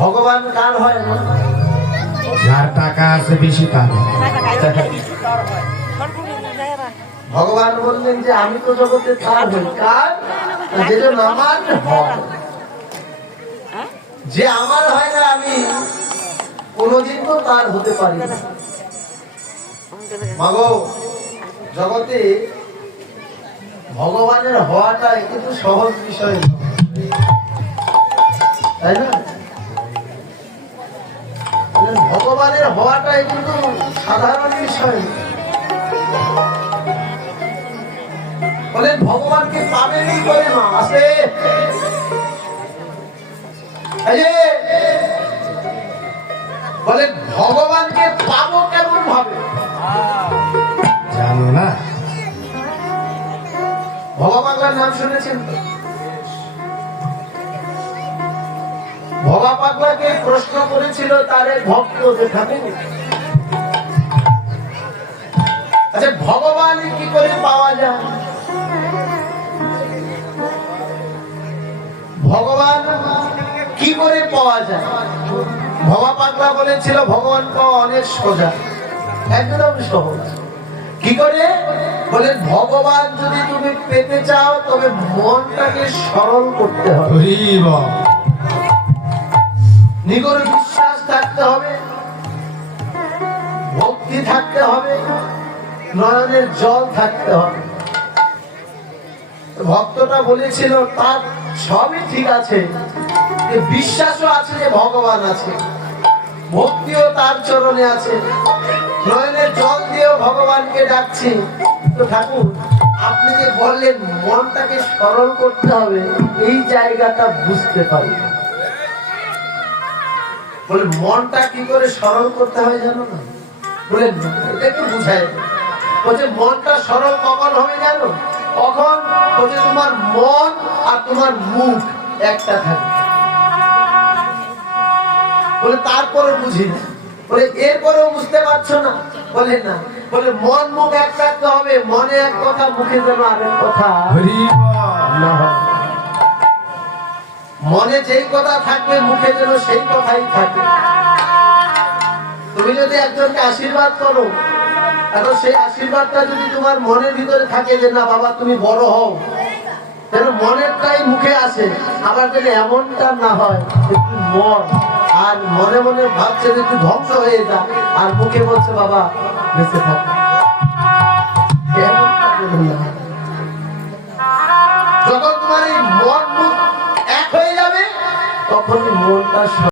ভগবান কার হয় না? যার টাকা আছে বেশি তার। ভগবান বললেন যে আমি তো জগতে তার হই। কার? যেজন আমার হয়। যে আমার হয় না আমি কোনদিন তো তার হতে পারি না। মাগো, জগতে ভগবানের হওয়াটা কিন্তু সহজ বিষয় নয়, তাই না? ভগবানের হওয়াটাই কিন্তু সাধারণ বিষয়। বলেন ভগবানকে পাবেনি করে মা আছে। বলেন ভগবানকে পাবো কেমন ভাবে? জানো না? ভবাপাগলার নাম শুনেছেন? ভবাপাগলাকে প্রশ্ন করেছিল তার এক ভক্ত যে থাকেন, আচ্ছা ভগবান কি করে পাওয়া যায়? ভগবান কি করে পাওয়া যায়? ভবাপাগলা বলেছিল ভগবান পাওয়া অনেক সোজা, একদম সহজ। কি করে? বলে ভগবান যদি তুমি পেতে চাও তবে মনটাকে সরল করতে হবে, নিগড় বিশ্বাস থাকতে হবে, ভক্তি থাকতে হবে, নয়নের জল থাকতে হবে। ভক্তটা বলেছিল তার সবই ঠিক আছে, বিশ্বাসও আছে যে ভগবান আছে, ভক্তিও তার চরণে আছে, নয়নের জল দিয়েও ভগবানকে ডাকছি। তো ঠাকুর আপনি যে বললেন মনটাকে সরল করতে হবে, এই জায়গাটা বুঝতে পারি। বলে মনটা কি করে সরল করতে হয় জানো না? বলেন এটা একটু বুঝাই। বলছে মনটা সরল কখন হবে জানো? কখন বলছে তোমার মন আর তোমার মুখ একটা থাকে। বলে তারপরে বুঝি না। বলে এরপরেও বুঝতে পারছো না? বলে না। বলে মন মুখ এক থাকতে হবে, মনে এক কথা মুখে যেন আরেক কথা না হয়। মনে যেই কথা থাকবে মুখে যেন সেই কথাই থাকে। তুমি যদি একজনকে আশীর্বাদ করো, এখন সেই আশীর্বাদটা যদি তোমার মনের ভিতরে থাকে যে না বাবা তুমি বড় হও, যেন মনেরটাই মুখে আসে। আবার যদি এমনটা না হয় মন আর মনে মনে ভাবছে যে তুই ধ্বংস হয়ে যা, আর মুখে বলছে বাবা বেঁচে থাক, যখন তোমার এই মন মুখ এক হয়ে যাবে তখনই মনটা